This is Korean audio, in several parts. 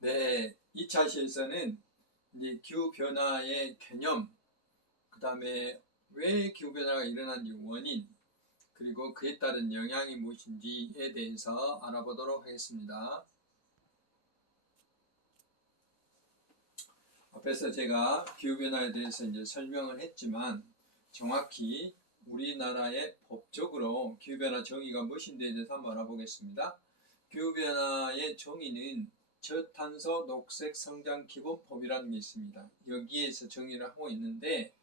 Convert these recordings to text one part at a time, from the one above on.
네, 2차 시에서는 이제 기후변화의 개념, 그 다음에 왜 기후변화가 일어나는지 원인, 그리고 그에 따른 영향이 무엇인지에 대해서 알아보도록 하겠습니다. 앞에서 제가 기후변화에 대해서 이제 설명을 했지만 정확히 우리나라의 법적으로 기후변화 정의가 무엇인지에 대해서 한번 알아보겠습니다. 기후변화의 정의는 저탄소 녹색 성장 기본법이라는 게 있습니다. 여기에서 정의를 하고 있는데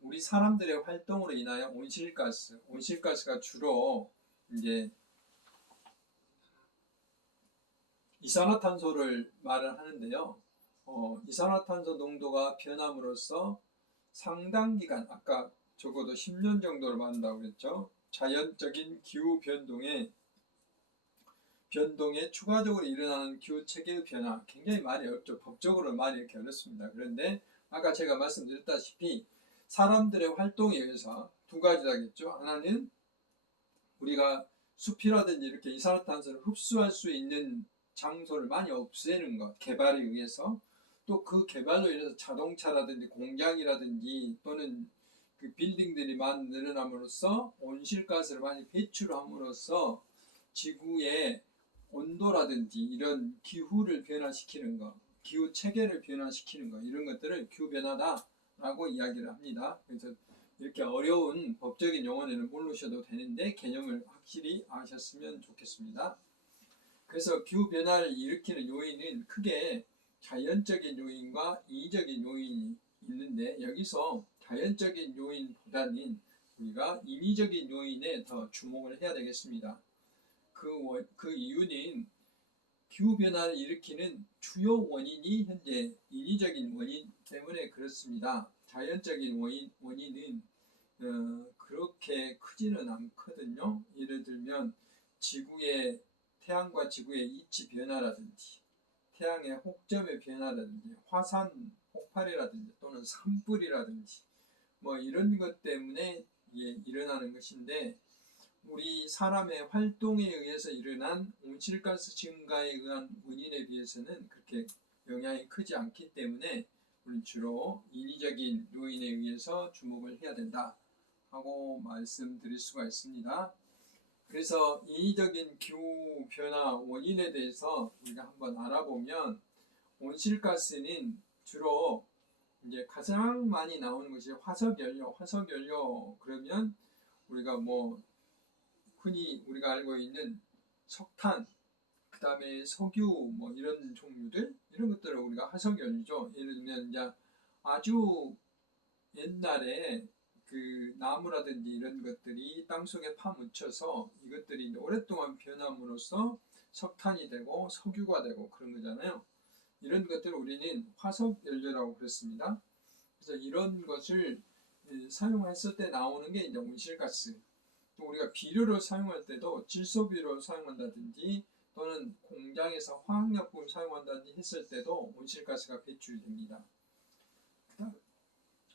우리 사람들의 활동으로 인하여 온실가스가 주로 이제 이산화탄소를 말을 하는데요. 이산화탄소 농도가 변함으로써 상당 기간, 아까 적어도 10년 정도를 말한다고 그랬죠. 자연적인 기후 변동에 추가적으로 일어나는 기후 체계의 변화, 굉장히 말이 어렵죠. 법적으로 말이 이렇게 어렵습니다. 그런데 아까 제가 말씀드렸다시피 사람들의 활동에 의해서 두 가지라겠죠. 하나는 우리가 숲이라든지 이렇게 이산화탄소를 흡수할 수 있는 장소를 많이 없애는 것, 개발에 의해서. 또 그 개발로 인해서 자동차라든지 공장이라든지 또는 그 빌딩들이 많이 늘어남으로써 온실가스를 많이 배출함으로써 지구의 온도라든지 이런 기후를 변화시키는 것, 기후 체계를 변화시키는 것, 이런 것들을 기후변화다라고 이야기를 합니다. 그래서 이렇게 어려운 법적인 용어는 모르셔도 되는데 개념을 확실히 아셨으면 좋겠습니다. 그래서 기후변화를 일으키는 요인은 크게 자연적인 요인과 인위적인 요인이 있는데 여기서 자연적인 요인보다는 우리가 인위적인 요인에 더 주목을 해야 되겠습니다. 그 이유는 기후변화를 일으키는 주요 원인이 현재 인위적인 원인 때문에 그렇습니다. 자연적인 원인은 그렇게 크지는 않거든요. 예를 들면 태양과 지구의 이치 변화라든지 태양의 혹점의 변화라든지 화산 폭발이라든지 또는 산불이라든지 뭐 이런 것 때문에 일어나는 것인데 우리 사람의 활동에 의해서 일어난 온실가스 증가에 의한 원인에 비해서는 그렇게 영향이 크지 않기 때문에 우리는 주로 인위적인 요인에 의해서 주목을 해야 된다 하고 말씀드릴 수가 있습니다. 그래서 인위적인 기후 변화 원인에 대해서 우리가 한번 알아보면 온실가스는 주로 이제 가장 많이 나오는 것이 화석연료 그러면 우리가 흔히 우리가 알고 있는 석탄, 그 다음에 석유 이런 종류들 이런 것들을 우리가 화석연료죠. 예를 들면 이제 아주 옛날에 그 나무라든지 이런 것들이 땅속에 파묻혀서 이것들이 오랫동안 변함으로써 석탄이 되고 석유가 되고 그런 거잖아요. 이런 것들을 우리는 화석연료라고 그랬습니다. 그래서 이런 것을 사용했을 때 나오는 게 이제 온실가스. 또 우리가 비료를 사용할 때도 질소비료를 사용한다든지 또는 공장에서 화학약품 사용한다든지 했을 때도 온실가스가 배출됩니다.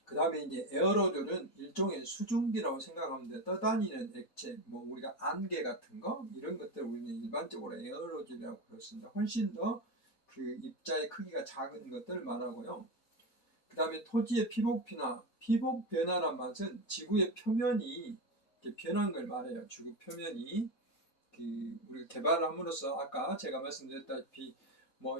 그 다음에 이제 에어로졸은 일종의 수증기라고 생각하면 돼. 떠다니는 액체, 우리가 안개 같은 거 이런 것들 우리는 일반적으로 에어로졸이라고 그렇습니다. 훨씬 더 그 입자의 크기가 작은 것들을 말하고요. 그 다음에 토지의 피복 변화란 말은 지구의 표면이 변한 걸 말해요. 지구 표면이 우리가 개발함으로써 아까 제가 말씀드렸다시피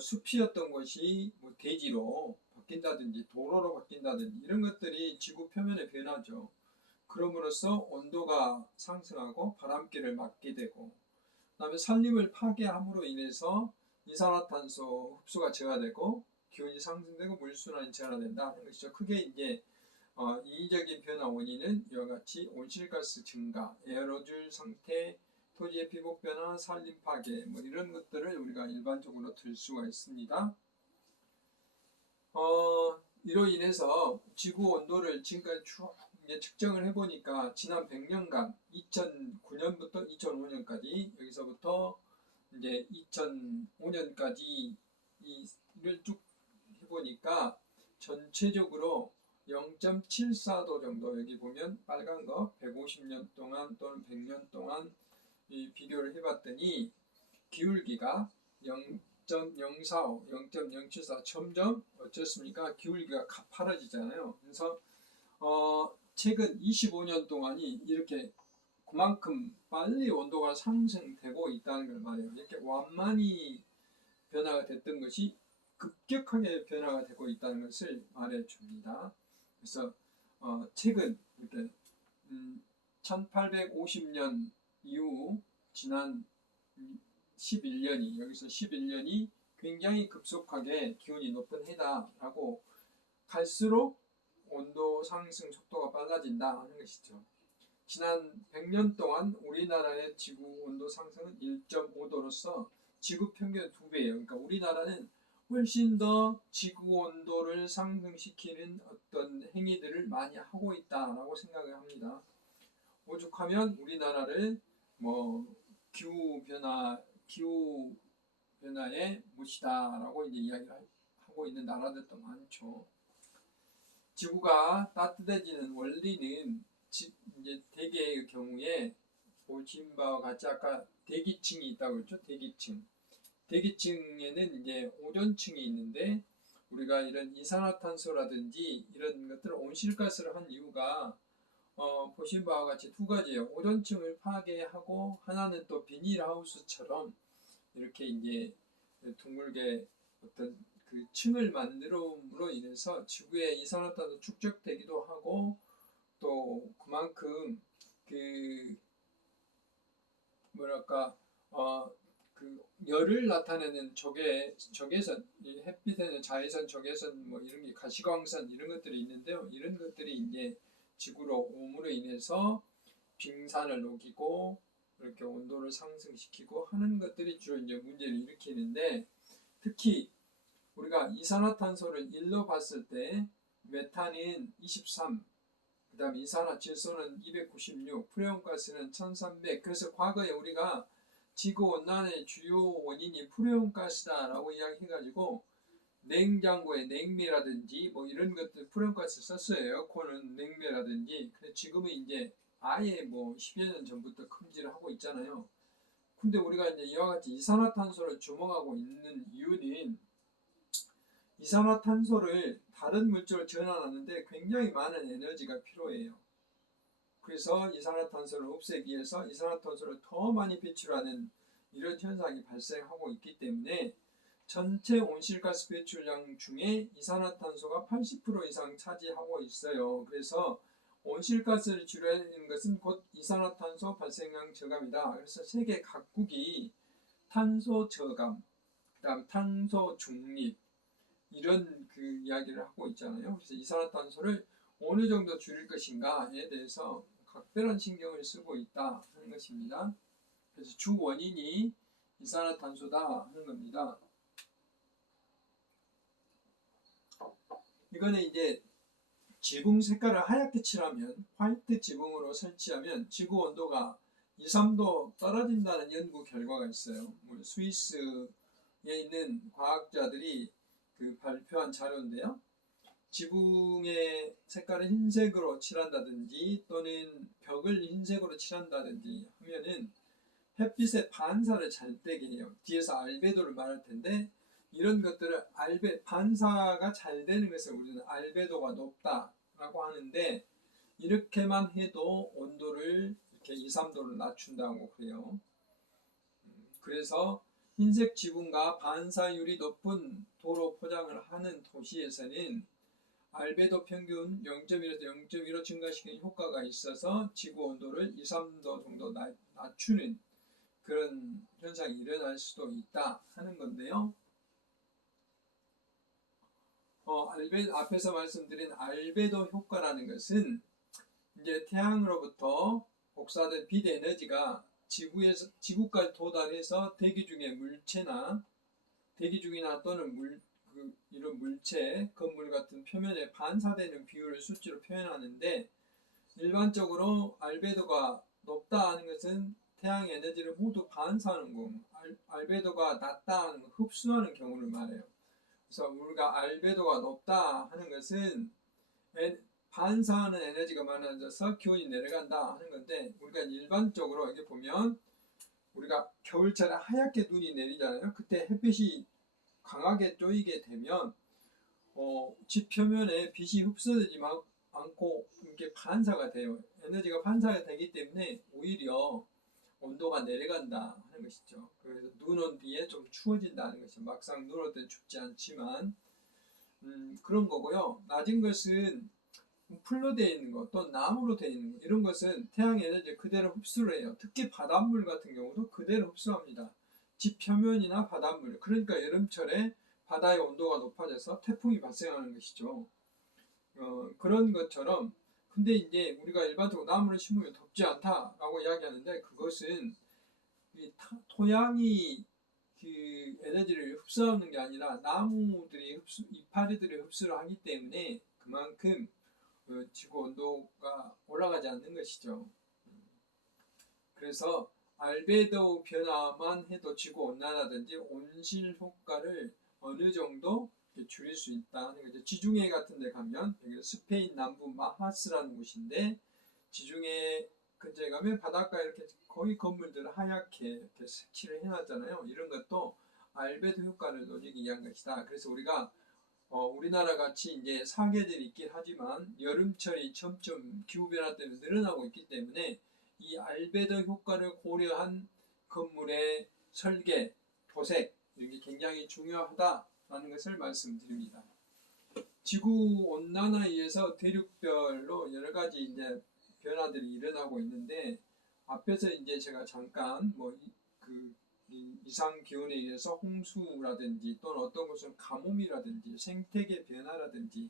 숲이었던 것이 대지로 바뀐다든지 도로로 바뀐다든지 이런 것들이 지구 표면의 변화죠. 그럼으로써 온도가 상승하고 바람길을 막게 되고 그다음에 산림을 파괴함으로 인해서 이산화탄소 흡수가 저하되고 기온이 상승되고 물순환이 저하된다 하는 것이죠. 크게 이제 인위적인 변화 원인은 이와 같이 온실가스 증가, 에어로졸 상태, 토지의 피복 변화, 산림 파괴 이런 것들을 우리가 일반적으로 들 수가 있습니다. 이로 인해서 지구 온도를 지금까지 쭉 측정을 해보니까 지난 100년간 2009년부터 2005년까지 여기서부터 이제 2005년까지 이를 쭉 해보니까 전체적으로 0.74도 정도 여기 보면 빨간 거 150년 동안 또는 100년 동안 비교를 해봤더니 기울기가 0.045, 0.074 점점 어쩌습니까? 기울기가 가파라지잖아요. 그래서 최근 25년 동안이 이렇게 그만큼 빨리 온도가 상승되고 있다는 걸 말해요. 이렇게 완만히 변화가 됐던 것이 급격하게 변화가 되고 있다는 것을 말해줍니다. 그래서 최근 이렇게 1850년 이후 지난 11년이 여기서 11년이 굉장히 급속하게 기온이 높은 해다라고 갈수록 온도 상승 속도가 빨라진다 하는 것이죠. 지난 100년 동안 우리나라의 지구 온도 상승은 1.5도로서 지구 평균 2배예요. 그러니까 우리나라는 훨씬 더 지구 온도를 상승시키는 어떤 행위들을 많이 하고 있다라고 생각을 합니다. 오죽하면 우리나라를 기후 변화의 못이다라고 이제 이야기를 하고 있는 나라들도 많죠. 지구가 따뜻해지는 원리는 이제 대개의 경우에 보신 바와 같이 아까 대기층이 있다고 했죠. 대기층에는 이제 오존층이 있는데 우리가 이런 이산화탄소라든지 이런 것들을 온실가스를 한 이유가 보신 바와 같이 두 가지예요. 오존층을 파괴하고 하나는 또 비닐하우스처럼 이렇게 이제 둥글게 어떤 그 층을 만들음으로 인해서 지구의 이산화탄소 축적되기도 하고 또 그만큼 그 뭐랄까 그 열을 나타내는 적외선, 햇빛에는 자외선, 적외선 뭐 이런 게 가시광선 이런 것들이 있는데요. 이런 것들이 이제 지구로 오므로 인해서 빙산을 녹이고 이렇게 온도를 상승시키고 하는 것들이 주로 이제 문제를 일으키는데 특히 우리가 이산화탄소를 1로 봤을 때 메탄은 23, 그 다음에 이산화질소는 296, 프레온가스는 1300. 그래서 과거에 우리가 지구온난화의 주요 원인이 프레온가스다라고 이야기해가지고 냉장고에 냉매라든지 뭐 이런 것들 프레온가스 썼어요. 에어컨은 냉매라든지. 그래서 지금은 이제 아예 뭐 10여 년 전부터 금지를 하고 있잖아요. 근데 우리가 이제 이와 같이 이산화탄소를 주목하고 있는 이유는 이산화탄소를 다른 물질로 전환하는데 굉장히 많은 에너지가 필요해요. 그래서 이산화탄소를 없애기 위해서 이산화탄소를 더 많이 배출하는 이런 현상이 발생하고 있기 때문에 전체 온실가스 배출량 중에 이산화탄소가 80% 이상 차지하고 있어요. 그래서 온실가스를 줄이는 것은 곧 이산화탄소 발생량 저감이다. 그래서 세계 각국이 탄소 저감, 그다음 탄소 중립 이런 그 이야기를 하고 있잖아요. 그래서 이산화탄소를 어느 정도 줄일 것인가에 대해서 각별한 신경을 쓰고 있다 하는 것입니다. 그래서 주 원인이 이산화탄소다 하는 겁니다. 이거는 이제 지붕 색깔을 하얗게 칠하면 화이트 지붕으로 설치하면 지구 온도가 2, 3도 떨어진다는 연구 결과가 있어요. 스위스에 있는 과학자들이 그 발표한 자료인데요. 지붕의 색깔을 흰색으로 칠한다든지 또는 벽을 흰색으로 칠한다든지 하면은 햇빛의 반사를 잘 되게 해요. 뒤에서 알베도를 말할 텐데 이런 것들을 반사가 잘 되는 것을 우리는 알베도가 높다라고 하는데 이렇게만 해도 온도를 이렇게 2, 3도를 낮춘다고 그래요. 그래서 흰색 지붕과 반사율이 높은 도로 포장을 하는 도시에서는 알베도 평균 0.1에서 0.15 증가시키는 효과가 있어서 지구 온도를 2, 3도 정도 낮추는 그런 현상이 일어날 수도 있다 하는 건데요. 앞에서 말씀드린 알베도 효과라는 것은 이제 태양으로부터 복사된 빛 에너지가 지구까지 도달해서 대기 중이나 또는 이런 물체, 건물 같은 표면에 반사되는 비율을 수치로 표현하는데 일반적으로 알베도가 높다 하는 것은 태양 에너지를 모두 반사하는 거, 알베도가 낮다 하는 거, 흡수하는 경우를 말해요. 그래서 우리가 알베도가 높다 하는 것은 반사하는 에너지가 많아져서 기온이 내려간다 하는 건데 우리가 일반적으로 이렇게 보면 우리가 겨울철에 하얗게 눈이 내리잖아요. 그때 햇빛이 강하게 쪼이게 되면 지 표면에 빛이 흡수되지 않고 이게 반사가 돼요. 에너지가 반사가 되기 때문에 오히려 온도가 내려간다 하는 것이죠. 그래서 눈 온 뒤에 좀 추워진다는 것이죠. 막상 눈 올 때는 춥지 않지만 그런 거고요. 낮은 것은 풀로 되어 있는 것, 또 나무로 되어 있는 것, 이런 것은 태양 에너지 그대로 흡수를 해요. 특히 바닷물 같은 경우도 그대로 흡수합니다. 지 표면이나 바닷물. 그러니까 여름철에 바다의 온도가 높아져서 태풍이 발생하는 것이죠. 그런 것처럼, 근데 이제 우리가 일반적으로 나무를 심으면 덥지 않다라고 이야기하는데, 그것은 이 토양이 그 에너지를 흡수하는 게 아니라 나무들이 이파리들이 흡수를 하기 때문에 그만큼 지구 온도가 올라가지 않는 것이죠. 그래서 알베도 변화만 해도 지구 온난화든지 온실 효과를 어느 정도 줄일 수 있다는 거죠. 지중해 같은 데 가면, 여기 스페인 남부 마하스라는 곳인데, 지중해 근처에 가면 바닷가에 이렇게 거의 건물들을 하얗게 이렇게 색칠을 해놨잖아요. 이런 것도 알베도 효과를 노리기 위한 것이다. 그래서 우리가 우리나라 같이 이제 사계절이 있긴 하지만 여름철이 점점 기후변화 때문에 늘어나고 있기 때문에 이 알베도 효과를 고려한 건물의 설계, 도색, 이게 굉장히 중요하다라는 것을 말씀드립니다. 지구 온난화에 의해서 대륙별로 여러 가지 이제 변화들이 일어나고 있는데, 앞에서 이제 제가 잠깐 이상 기온에 의해서 홍수라든지 또는 어떤 곳은 가뭄이라든지 생태계 변화라든지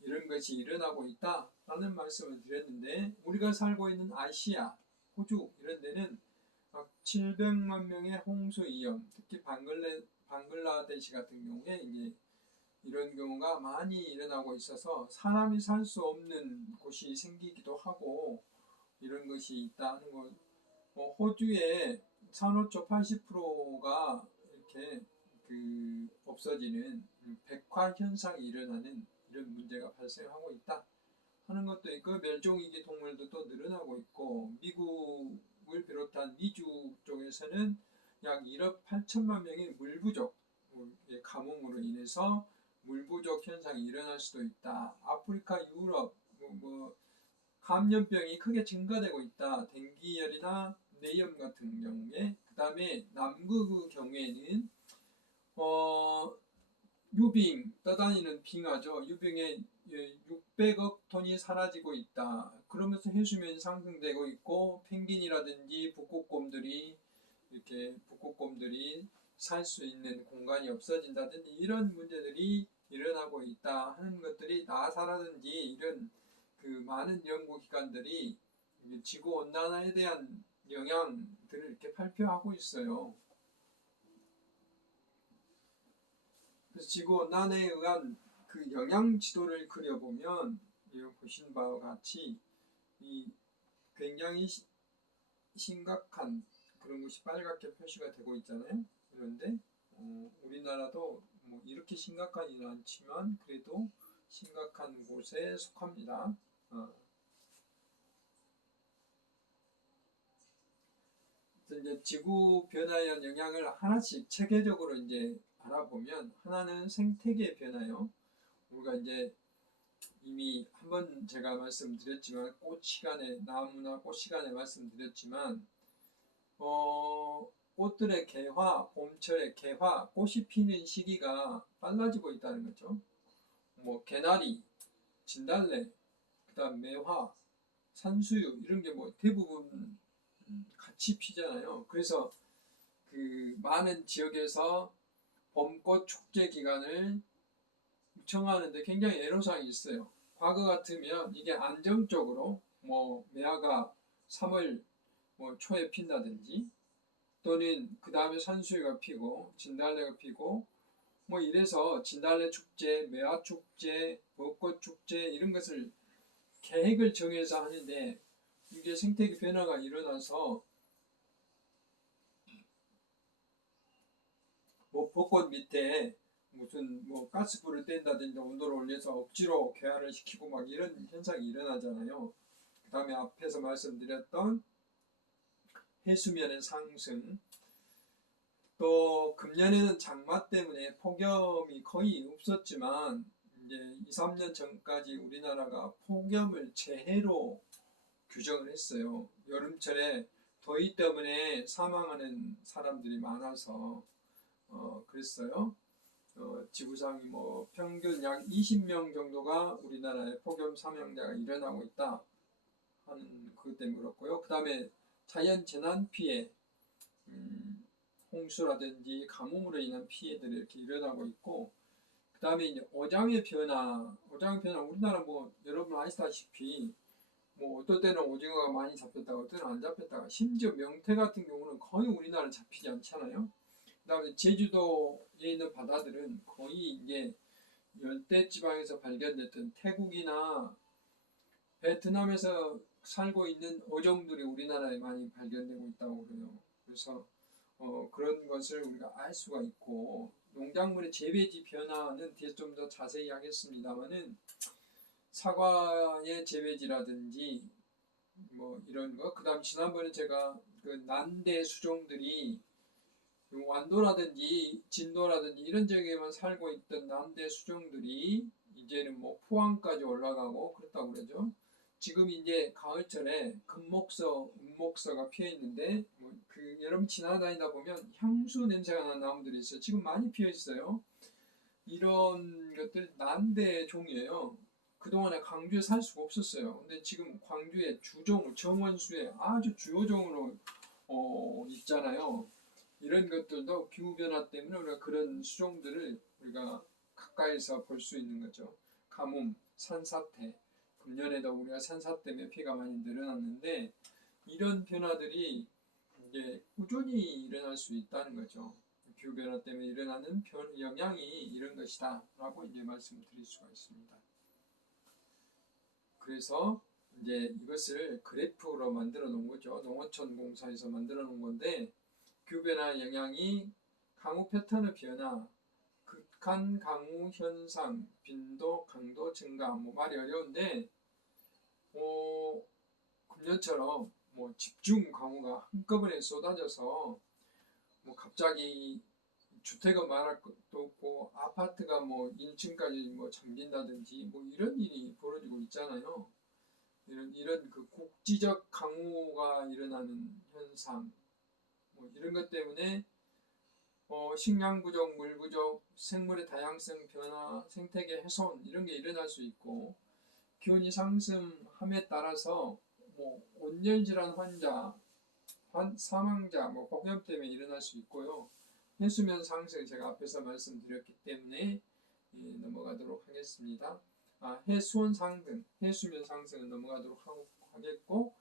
이런 것이 일어나고 있다라는 말씀을 드렸는데, 우리가 살고 있는 아시아, 호주 이런 데는 700만 명의 홍수 위험, 특히 방글라데시 같은 경우에 이제 이런 경우가 많이 일어나고 있어서 사람이 살 수 없는 곳이 생기기도 하고 이런 것이 있다는 것. 호주의 산호초 80%가 이렇게 없어지는 백화 현상이 일어나는 이런 문제가 발생하고 있다 하는 것도 있고, 멸종위기 동물도 또 늘어나고 있고, 미국을 비롯한 미주 쪽에서는 약 1억 8천만 명의 물 부족, 가뭄으로 인해서 물 부족 현상이 일어날 수도 있다. 아프리카, 유럽, 감염병이 크게 증가되고 있다. 댕기열이나 뇌염 같은 경우에. 그 다음에 남극의 경우에는 유빙, 떠다니는 빙하죠. 유빙의 600억 톤이 사라지고 있다. 그러면서 해수면이 상승되고 있고, 펭귄이라든지 북극곰들이 살 수 있는 공간이 없어진다든지 이런 문제들이 일어나고 있다 하는 것들이 나사라든지 이런 많은 연구기관들이 지구 온난화에 대한 영향들을 이렇게 발표하고 있어요. 그래서 지구 온난화에 의한 그 영향 지도를 그려보면 보신 바와 같이 이 굉장히 심각한 그런 것이 빨갛게 표시가 되고 있잖아요. 그런데 우리나라도 이렇게 심각하지는 않지만 그래도 심각한 곳에 속합니다. 이제 지구 변화에 의한 영향을 하나씩 체계적으로 이제 알아보면, 하나는 생태계 변화요. 우리가 이제 이미 한번 제가 말씀드렸지만, 꽃 시간에, 나무나 꽃 시간에 말씀드렸지만, 꽃들의 개화, 봄철의 개화, 꽃이 피는 시기가 빨라지고 있다는 거죠. 개나리, 진달래, 그다음 매화, 산수유 이런 게 대부분 같이 피잖아요. 그래서 많은 지역에서 봄꽃 축제 기간을 정하는데 굉장히 애로사항이 있어요. 과거 같으면 이게 안정적으로 매화가 3월 초에 핀다든지, 또는 그 다음에 산수유가 피고 진달래가 피고 이래서 진달래 축제, 매화 축제, 벚꽃 축제 이런 것을 계획을 정해서 하는데, 이게 생태계 변화가 일어나서 벚꽃 밑에 무슨 가스불을 뗀다든지 온도를 올려서 억지로 개화를 시키고 이런 현상이 일어나잖아요. 그 다음에 앞에서 말씀드렸던 해수면의 상승, 또 금년에는 장마 때문에 폭염이 거의 없었지만 이제 2, 3년 전까지 우리나라가 폭염을 재해로 규정을 했어요. 여름철에 더위 때문에 사망하는 사람들이 많아서 그랬어요. 지구상이 뭐 평균 약 20명 정도가 우리나라에 폭염 사망자가 일어나고 있다 하는 그것 때문에 그렇고요. 그 다음에 자연 재난 피해, 홍수라든지 가뭄으로 인한 피해들이 이렇게 일어나고 있고, 그 다음에 이제 어장의 변화, 우리나라 뭐 여러분 아시다시피 뭐 어떨 때는 오징어가 많이 잡혔다가 어떨 때는 안 잡혔다가 심지어 명태 같은 경우는 거의 우리나라는 잡히지 않잖아요. 그 다음에 제주도에 있는 바다들은 거의 이제 열대 지방에서 발견됐던 태국이나 베트남에서 살고 있는 어종들이 우리나라에 많이 발견되고 있다고 그래요. 그래서 그런 것을 우리가 알 수가 있고, 농작물의 재배지 변화는 뒤에 좀 더 자세히 하겠습니다만은 사과의 재배지라든지 뭐 이런 거, 그다음 지난번에 제가 그 난대 수종들이 완도라든지 진도라든지 이런 지역에만 살고 있던 난대 수종들이 이제는 뭐 포항까지 올라가고 그렇다고 그러죠. 지금 이제 가을철에 금목서, 은목서가 피어 있는데 뭐그 여름 지나다니다 보면 향수 냄새가 나는 나무들이 있어요. 지금 많이 피어 있어요. 이런 것들 난대 종이에요. 그동안에 광주에 살 수가 없었어요. 근데 지금 광주의 주종, 정원수의 아주 주요종으로 있잖아요. 이런 것들도 기후변화 때문에 우리가 그런 수종들을 우리가 가까이서 볼 수 있는 거죠. 가뭄, 산사태, 금년에도 우리가 산사 때문에 피해가 많이 늘어났는데 이런 변화들이 이제 꾸준히 일어날 수 있다는 거죠. 기후변화 때문에 일어나는 영향이 이런 것이다 라고 이제 말씀드릴 수가 있습니다. 그래서 이제 이것을 그래프로 만들어 놓은 거죠. 농어촌 공사에서 만들어 놓은 건데 기후변화 영향이 강우 패턴의 변화, 극한 강우 현상, 빈도, 강도 증가, 뭐 말이 어려운데 금년처럼 뭐 집중 강우가 한꺼번에 쏟아져서 뭐 갑자기 주택은 말할 것도 없고 아파트가 뭐 1층까지 뭐 잠긴다든지 뭐 이런 일이 벌어지고 있잖아요. 이런 그 국지적 강우가 일어나는 현상, 뭐 이런 것 때문에 식량 부족, 물 부족, 생물의 다양성 변화, 생태계 훼손 이런 게 일어날 수 있고 기온이 상승함에 따라서 뭐 온열 질환 환자, 사망자, 뭐 폭염 때문에 일어날 수 있고요. 해수면 상승 제가 앞에서 말씀드렸기 때문에 넘어가도록 하겠습니다. 해수면 상승은 넘어가도록 하겠고,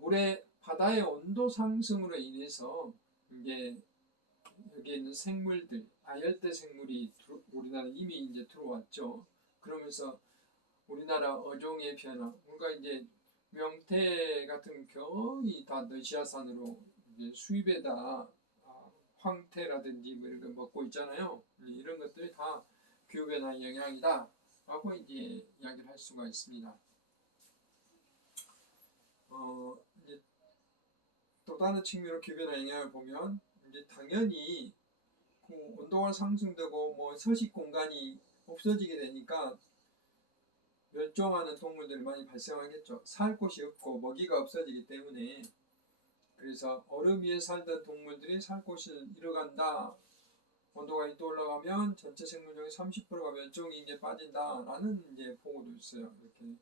물의 바다의 온도 상승으로 인해서 이제 여기에 있는 생물들, 아열대 생물이 우리나라에 이미 이제 들어왔죠. 그러면서 우리나라 어종의 변화, 뭔가 이제 명태 같은 거의 다 러시아산으로 수입에다 황태라든지 뭐 이런 거 먹고 있잖아요. 이런 것들이 다 기후변화 영향이다 라고 이제 이야기를 할 수가 있습니다. 이제 또 다른 측면으로 기후변화 영향을 보면 이제 당연히 그 온도가 상승되고 뭐 서식 공간이 없어지게 되니까 멸종하는 동물들이 많이 발생하겠죠. 살 곳이 없고 먹이가 없어지기 때문에. 그래서 얼음 위에 살던 동물들이 살 곳을 잃어간다. 온도가 이또 올라가면 전체 생물 중에 30%가 멸종이 이제 빠진다라는 이제 보고도 있어요. 이렇게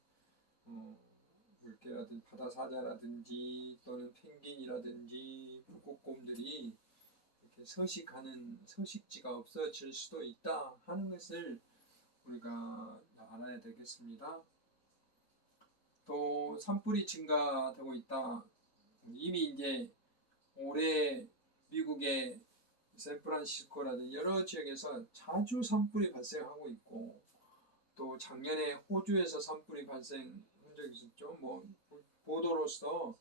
물개라든지 바다사자라든지 또는 펭귄이라든지 북극곰들이 이렇게 서식하는 서식지가 없어질 수도 있다 하는 것을 우리가 알아야 되겠습니다. 또 산불이 증가되고 있다. 이미 이제 올해 미국의 샌프란시스코라든지 여러 지역에서 자주 산불이 발생하고 있고, 또 작년에 호주에서 산불이 발생한 적이 있었죠. 뭐 보도로서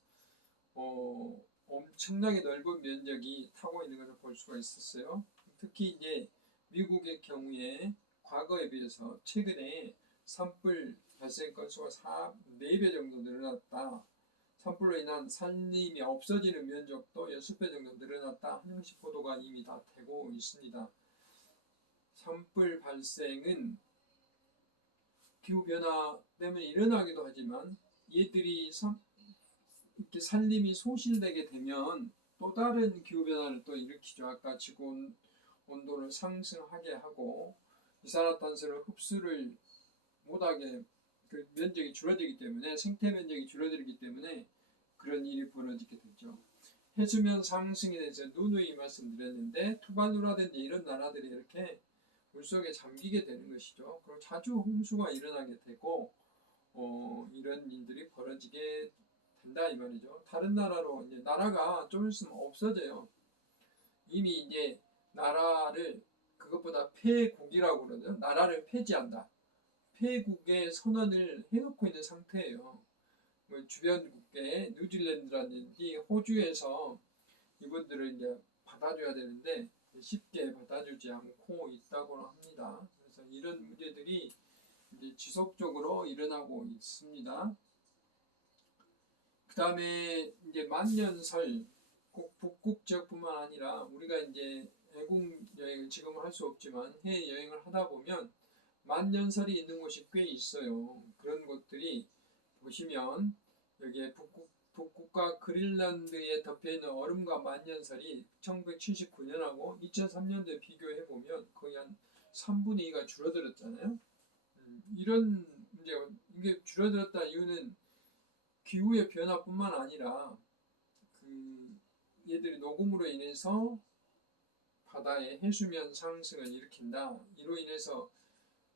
엄청나게 넓은 면적이 타고 있는 것을 볼 수가 있었어요. 특히 이제 미국의 경우에 과거에 비해서 최근에 산불 발생 건수가 4배 정도 늘어났다. 산불로 인한 산림이 없어지는 면적도 6배 정도 늘어났다 하는 것이 보도가 이미 다 되고 있습니다. 산불 발생은 기후변화 때문에 일어나기도 하지만 얘들이 이렇게 산림이 소실되게 되면 또 다른 기후변화를 또 일으키죠. 아까 지구 온도를 상승하게 하고 이산화탄소를 흡수를 못하게 그 면적이 줄어들기 때문에 생태 면적이 줄어들기 때문에 그런 일이 벌어지게 되죠. 해수면 상승에 대해서 누누이 말씀드렸는데 투바누라든지 이런 나라들이 이렇게 물속에 잠기게 되는 것이죠. 그리고 자주 홍수가 일어나게 되고 이런 일들이 벌어지게 된다 이 말이죠. 다른 나라로 이제 나라가 좀 있으면 없어져요. 이미 이제 나라를 그것보다 폐국이라고 그러죠. 나라를 폐지한다. 폐국의 선언을 해놓고 있는 상태예요. 뭐 주변 국가에 뉴질랜드라든지 호주에서 이분들을 이제 받아줘야 되는데 쉽게 받아주지 않고 있다고 합니다. 그래서 이런 문제들이 이제 지속적으로 일어나고 있습니다. 그 다음에 이제 만년설 꼭 북극 지역뿐만 아니라 우리가 이제 외국 여행을 지금은 할 수 없지만 해외 여행을 하다 보면 만년설이 있는 곳이 꽤 있어요. 그런 곳들이 보시면 여기에 북극과 그린란드에 덮여있는 얼음과 만년설이 1979년하고 2003년도에 비교해보면 거의 한 3분의 2가 줄어들었잖아요. 이런 이게 줄어들었다 이유는 기후의 변화뿐만 아니라 얘들이 녹음으로 인해서 바다의 해수면 상승을 일으킨다. 이로 인해서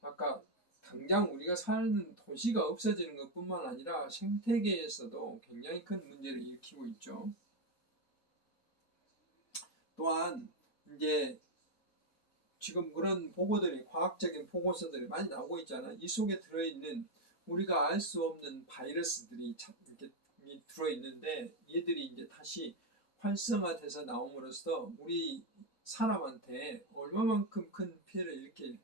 아까 당장 우리가 사는 도시가 없어지는 것뿐만 아니라 생태계에서도 굉장히 큰 문제를 일으키고 있죠. 또한 이제 지금 그런 보고들이 과학적인 보고서들이 많이 나오고 있잖아요. 이 속에 들어있는 우리가 알 수 없는 바이러스들이 이렇게 들어있는데 얘들이 이제 다시 활성화돼서 나옴으로써 우리 사람한테 얼마만큼 큰 피해를 일으킬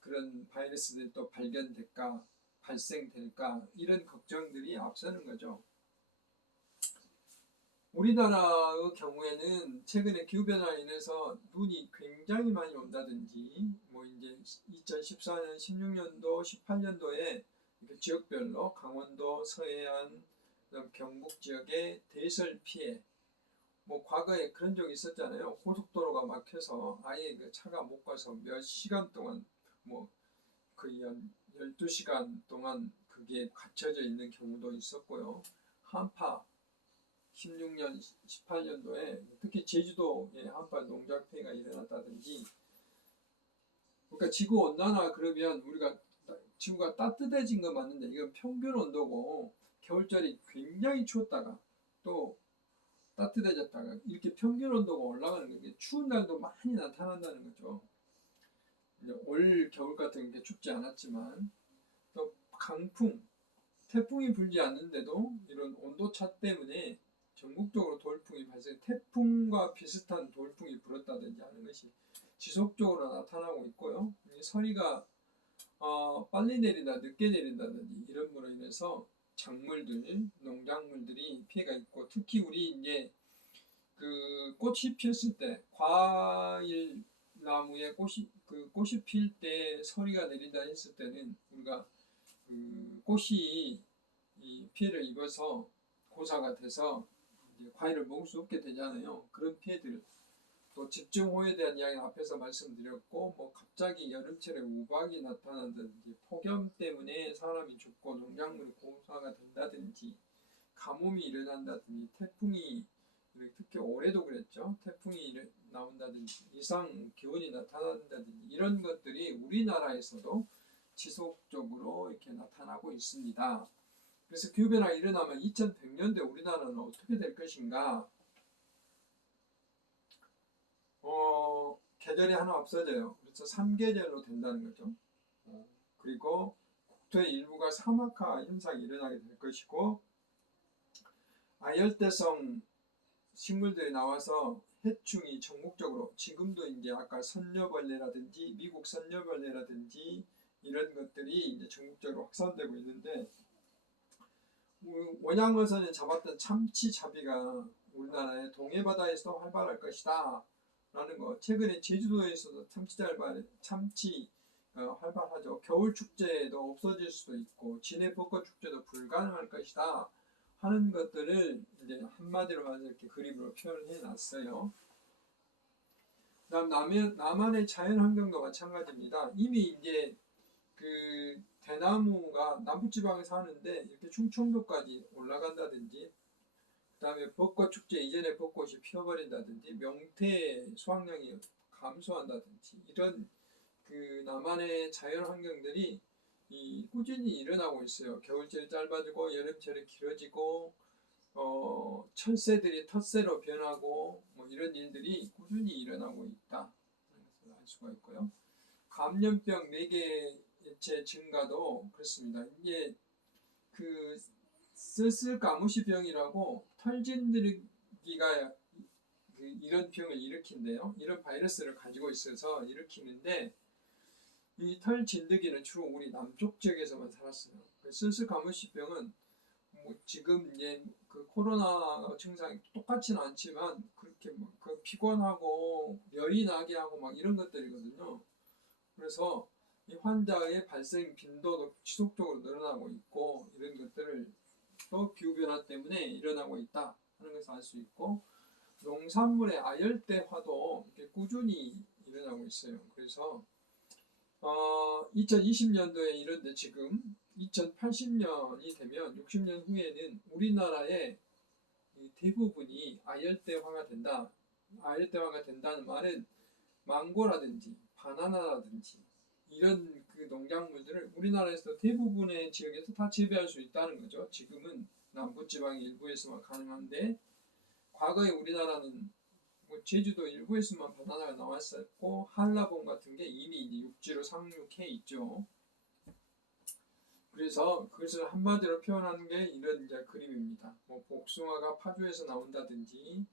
그런 바이러스들이 또 발견될까 발생될까 이런 걱정들이 앞서는 거죠. 우리나라의 경우에는 최근에 기후변화로 인해서 눈이 굉장히 많이 온다든지 뭐 이제 2014년, 16년도, 18년도에 지역별로 강원도, 서해안, 경북 지역의 대설 피해 뭐 과거에 그런 적이 있었잖아요. 고속도로가 막혀서 아예 그 차가 못 가서 몇 시간 동안 뭐 거의 한 12시간 동안 그게 갇혀져 있는 경우도 있었고요. 한파 16년, 18년도에 특히 제주도에 한파 농작 피해가 일어났다든지 그러니까 지구 온난화 그러면 우리가 지구가 따뜻해진 건 맞는데 이건 평균 온도고 겨울철이 굉장히 추웠다가 또 따뜻해졌다가 이렇게 평균 온도가 올라가는 게 추운 날도 많이 나타난다는 거죠. 올 겨울 같은 게 춥지 않았지만 또 강풍, 태풍이 불지 않는데도 이런 온도차 때문에 전국적으로 돌풍이 발생, 태풍과 비슷한 돌풍이 불었다든지 하는 것이 지속적으로 나타나고 있고요. 서리가 빨리 내린다, 늦게 내린다든지 이런 거로 인해서 작물들, 농작물들이 피해가 있고 특히 우리 이제 그 꽃이 피었을 때 과일 나무에 꽃이 필 때 서리가 내린다 했을 때는 우리가 그 꽃이 이 피해를 입어서 고사가 돼서 이제 과일을 먹을 수 없게 되잖아요. 그런 피해들 또 집중호우에 대한 이야기 앞에서 말씀드렸고 뭐 갑자기 여름철에 우박이 나타난다든지 폭염 때문에 사람이 죽고 농작물이 고사가 된다든지 가뭄이 일어난다든지 태풍이 특히 올해도 그랬죠. 태풍이 나온다든지 이상 기온이 나타난다든지 이런 것들이 우리나라에서도 지속적으로 이렇게 나타나고 있습니다. 그래서 기후변화가 일어나면 2100년대 우리나라는 어떻게 될 것인가? 계절이 하나 없어져요. 그래서 3계절로 된다는 거죠. 그리고 국토의 일부가 사막화 현상이 일어나게 될 것이고 아열대성 식물들이 나와서 해충이 전국적으로 지금도 이제 아까 선녀벌레라든지 미국 선녀벌레라든지 이런 것들이 이제 전국적으로 확산되고 있는데 원양어선에 잡았던 참치잡이가 우리나라의 동해바다에서도 활발할 것이다 라는 거. 최근에 제주도에서도 참치 활발하죠. 겨울 축제도 없어질 수도 있고 진해 벚꽃 축제도 불가능할 것이다 하는 것들을 이제 한마디로 이렇게 그림으로 표현을 해놨어요. 그다음 남한의 자연 환경도 마찬가지입니다. 이미 이제 그 대나무가 남부지방에 사는데 이렇게 충청도까지 올라간다든지, 그 다음에 벚꽃 축제 이전에 벚꽃이 피어버린다든지, 명태 수확량이 감소한다든지, 이런 그 남한의 자연 환경들이 꾸준히 일어나고 있어요. 겨울철이 짧아지고 여름철이 길어지고 철새들이 텃새로 변하고 뭐 이런 일들이 꾸준히 일어나고 있다 알 수가 있고요. 감염병 매개체 증가도 그렇습니다. 이게 그 스스가무시병이라고 털진드기가 이런 병을 일으킨대요. 이런 바이러스를 가지고 있어서 일으키는데 이 털진드기는 주로 우리 남쪽 지역에서만 살았어요. 스스가무시병은 뭐 지금 이제 그 코로나 증상이 똑같지는 않지만 그렇게 그 피곤하고 열이 나게 하고 막 이런 것들이거든요. 그래서 이 환자의 발생 빈도도 지속적으로 늘어나고 있고 이런 것들을 또 기후변화 때문에 일어나고 있다 하는 것을 알 수 있고, 농산물의 아열대화도 이렇게 꾸준히 일어나고 있어요. 그래서 2020년도에 이런데 지금 2080년이 되면 60년 후에는 우리나라의 대부분이 아열대화가 된다. 아열대화가 된다는 말은 망고라든지 바나나라든지 이런 그 농작물들을 우리나라에서 대부분의 지역에서 다 재배할 수 있다는 거죠. 지금은 남부지방 일부에서만 가능한데 과거에 우리나라는 뭐 제주도 일부에서만 바나나가 나왔었고 한라봉 같은 게 이미 이제 육지로 상륙해 있죠. 그래서 그것을 한마디로 표현하는 게 이런 이제 그림입니다. 뭐 복숭아가 파주에서 나온다든지,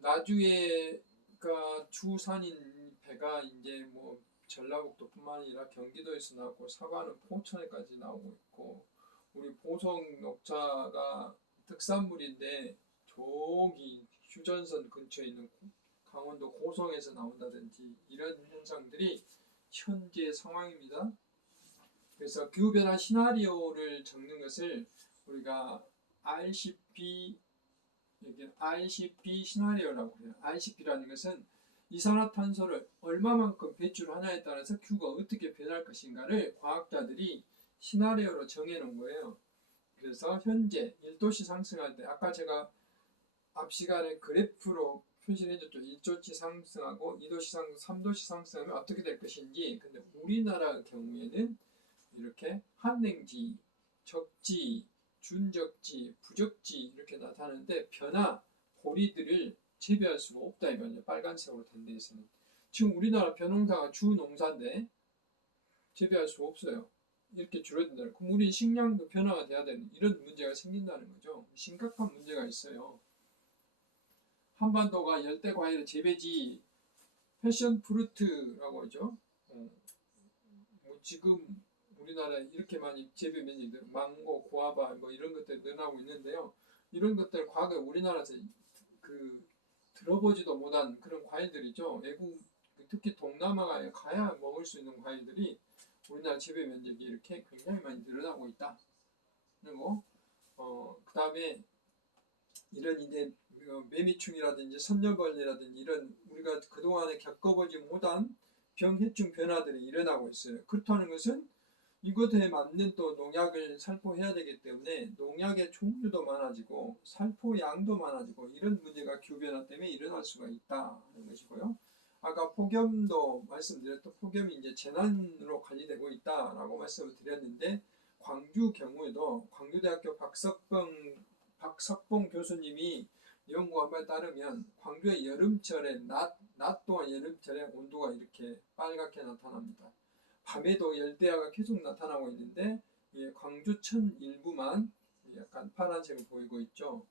나주에 그러니까 주산인 배가 이제 뭐 전라북도뿐만 아니라 경기도에서 나오고 사과는 포천에까지 나오고 있고, 우리 보성 녹차가 특산물인데 저기 휴전선 근처에 있는 강원도 고성에서 나온다든지 이런 현상들이 현재 상황입니다. 그래서 기후변화 시나리오를 적는 것을 우리가 RCP 시나리오라고 해요. RCP라는 것은 이산화탄소를 얼마만큼 배출하냐에 따라서 기후가 어떻게 변할 것인가를 과학자들이 시나리오로 정해놓은 거예요. 그래서 현재 1도씨 상승할 때 아까 제가 앞 시간에 그래프로 표시를 해줬죠. 1도씨 상승하고 2도씨 상승, 3도씨 상승하면 어떻게 될 것인지. 근데 우리나라 경우에는 이렇게 한냉지, 적지, 준적지, 부적지 이렇게 나타나는데 변화, 고리들을 재배할 수가 없다 이거죠. 빨간색으로 된 데에서는. 지금 우리나라 벼농사가 주농사인데 재배할 수가 없어요. 이렇게 줄어든다. 그럼 우리 식량도 변화가 돼야 되는 이런 문제가 생긴다는 거죠. 심각한 문제가 있어요. 한반도가 열대 과일의 재배지, 패션 프루트라고 하죠. 뭐 지금 우리나라에 이렇게 많이 재배 면적들, 망고, 구아바 뭐 이런 것들 늘어나고 있는데요. 이런 것들 과거에 우리나라에서 그 들어보지도 못한 그런 과일들이죠. 외국 특히 동남아에 가야 먹을 수 있는 과일들이 우리나라 재배 면적이 이렇게 굉장히 많이 늘어나고 있다. 그리고 그 다음에 이런 이제 매미충이라든지 선녀벌레라든지 이런 우리가 그동안에 겪어보지 못한 병해충 변화들이 일어나고 있어요. 그렇다는 것은 이것에 맞는 또 농약을 살포해야 되기 때문에 농약의 종류도 많아지고 살포 양도 많아지고 이런 문제가 기후변화 때문에 일어날 수가 있다는 것이고요. 아까 폭염도 말씀드렸던 폭염이 이제 재난으로 관리되고 있다라고 말씀을 드렸는데, 광주 경우에도 광주대학교 박석봉 교수님이 연구한 바에 따르면 광주의 여름철에 낮 동안 여름철에 온도가 이렇게 빨갛게 나타납니다. 밤에도 열대야가 계속 나타나고 있는데 광주천 일부만 약간 파란색을 보이고 있죠.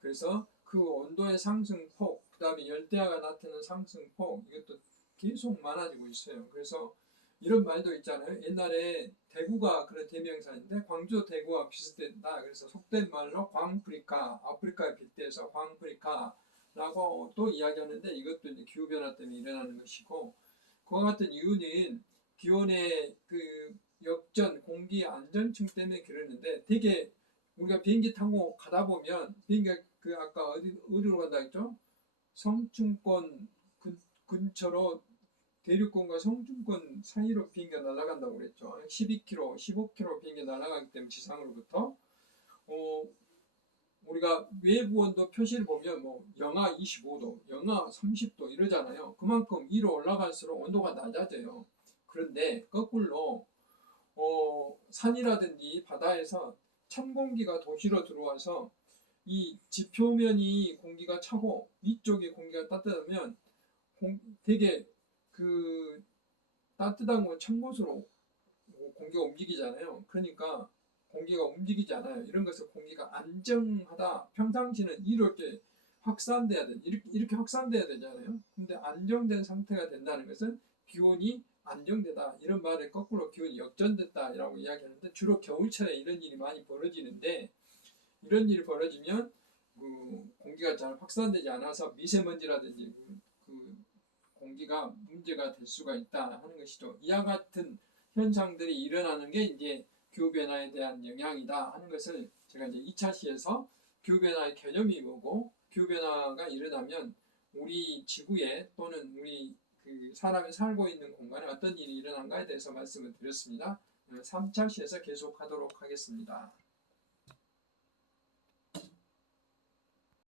그래서 그 온도의 상승폭, 그 다음에 열대야가 나타나는 상승폭 이것도 계속 많아지고 있어요. 그래서 이런 말도 있잖아요. 옛날에 대구가 그런 대명사인데 광주 대구와 비슷했다. 그래서 속된 말로 광프리카, 아프리카에 빗대서 광프리카라고 또 이야기하는데 이것도 이제 기후변화 때문에 일어나는 것이고 그와 같은 이유는 기온의 그 역전, 공기 안전층 때문에 그러는데 되게 우리가 비행기 타고 가다 보면 비행기가 그 아까 어디로 간다 했죠? 성층권 근처로 대륙권과 성층권 사이로 비행기가 날아간다고 그랬죠. 12km, 15km 비행기 날아가기 때문에 지상으로부터 우리가 외부 온도 표시를 보면 뭐 영하 25도, 영하 30도 이러잖아요. 그만큼 위로 올라갈수록 온도가 낮아져요. 그런데 거꾸로 산이라든지 바다에서 찬 공기가 도시로 들어와서 이 지표면이 공기가 차고 위쪽에 공기가 따뜻하면 되게 그 따뜻한 거 찬 곳으로 공기가 움직이잖아요. 그러니까 공기가 움직이지 않아요. 이런 것을 공기가 안정하다. 평상시는 이렇게 확산돼야 돼. 이렇게 확산돼야 되잖아요. 근데 안정된 상태가 된다는 것은 기온이 안정되다. 이런 말을 거꾸로 기온이 역전됐다라고 이야기하는데 주로 겨울철에 이런 일이 많이 벌어지는데 이런 일이 벌어지면 공기가 잘 확산되지 않아서 미세먼지라든지 공기가 문제가 될 수가 있다 하는 것이죠. 이와 같은 현상들이 일어나는 게 이제 기후변화에 대한 영향이다 하는 것을 제가 이제 2차 시에서 기후변화의 개념이 뭐고 기후변화가 일어나면 우리 지구에 또는 우리 그 사람이 살고 있는 공간에 어떤 일이 일어난가에 대해서 말씀을 드렸습니다. 3차 시에서 계속하도록 하겠습니다.